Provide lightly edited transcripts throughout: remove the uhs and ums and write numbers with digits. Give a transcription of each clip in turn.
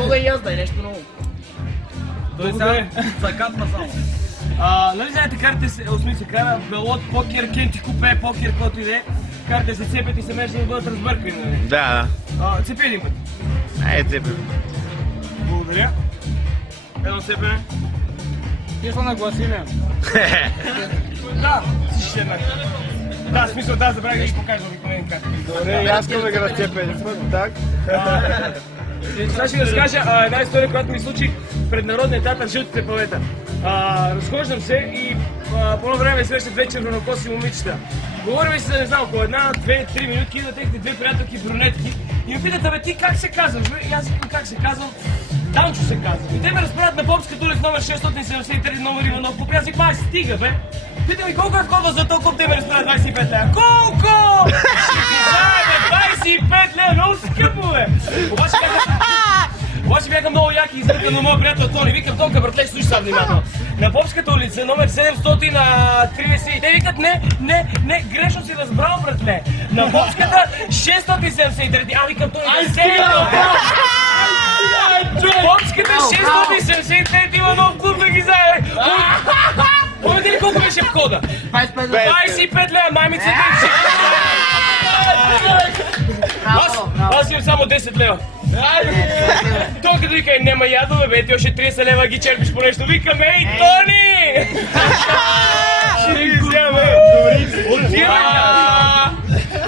Мога и аз да е нещо много. Той сега закатва само. Нали знаете, карите се, осми се кара, белот, покер, кенти купе, покер, който иде. Карите се цепят и се межда да бъдат разбъркани, нали? Да. Цепи един път. Айде цепи. Благодаря. Едно цепене. Писма на гласиме. Да, си ще една. Да, смисъл, да, забравих да ще покажа обикновен как. Добре, аз искам да ги разцепя един път, так. Сега ще разкажа една история, която ми случи пред Народния театър Жълтите павета. Разхождам се и по едно време срещат две червонокоси момичета. Говорим си за не знам, около една, две, три минутки, идват техните две приятелки брюнетки и ме питат, абе ти как се казваш, бе? И аз викам как се казвам, Данчо се казва. И те ме разправят на Попската улица номер 673, номер Иванов. Попи, аз викам, стига, бе. Питам ми колко е входа за толкова, те ме разправят 25 лева. Колко? Ще ти 25 лева, много скъпо, бе. Обаче бяха много яки и изръкан на моя приятел Тони. Викам, Тонка, братле, слушай сега внимателно. На Попската улица, номер 730, те викат, не, грешно си разбрал, братле. На Попската 673, викам, Тони, да седа, Попската 673 има нов клуб да ги знае. Помните ли колко беше входа? 25 лева, маймица да аз имам само 10 лева. Той като вика, нема ядове, бе, ти още 30 лева ги черпиш по нещо. Викам, ей, Тони!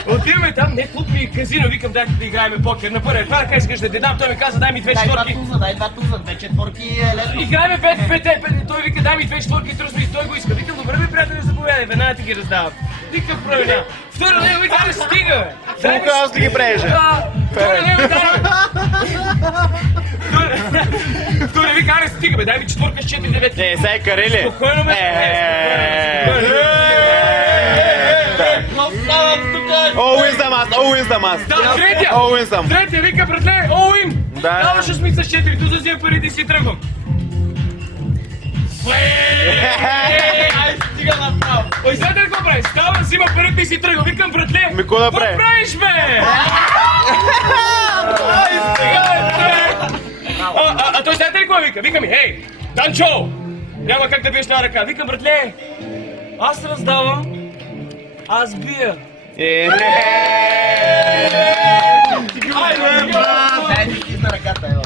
Отиваме там, не клуб ми казино, викам, дай да играем покер на първия. Това как искаш да ти дам, той ми каза, дай ми 2 четворки. Дай два туза, 2 четворки е лесно. Играеме 5, той вика, дай ми 2 четворки и тръсме и той го иска. Викам, добре ми, приятели, заповядай, веднага ти ги раздавам. Никакъв проблем няма. Второ него вика, да стига, бе. Колко аз да ги преже? Второ него Второ вика, аре стига, бе, дай ми четворка с 4-9. Не, сега е карели. Спокойно, бе. Always the must, always the must. Да, третия вика, братле, all-in. Да. Даваш 8 с 4, туза взема парите и си тръгвам. Ай, стига направо. Ой, знаете ли какво прави? Става, взима парите и си тръгвам. Викам, братле, какво да прави? Какво правиш, бе? Ай, стига, братле. Той знаете ли какво вика? Вика ми, ей, Данчо, няма как да биеш на ръка. Викам, братле, аз раздавам, аз бия. Дай ми стисна ръката, ева.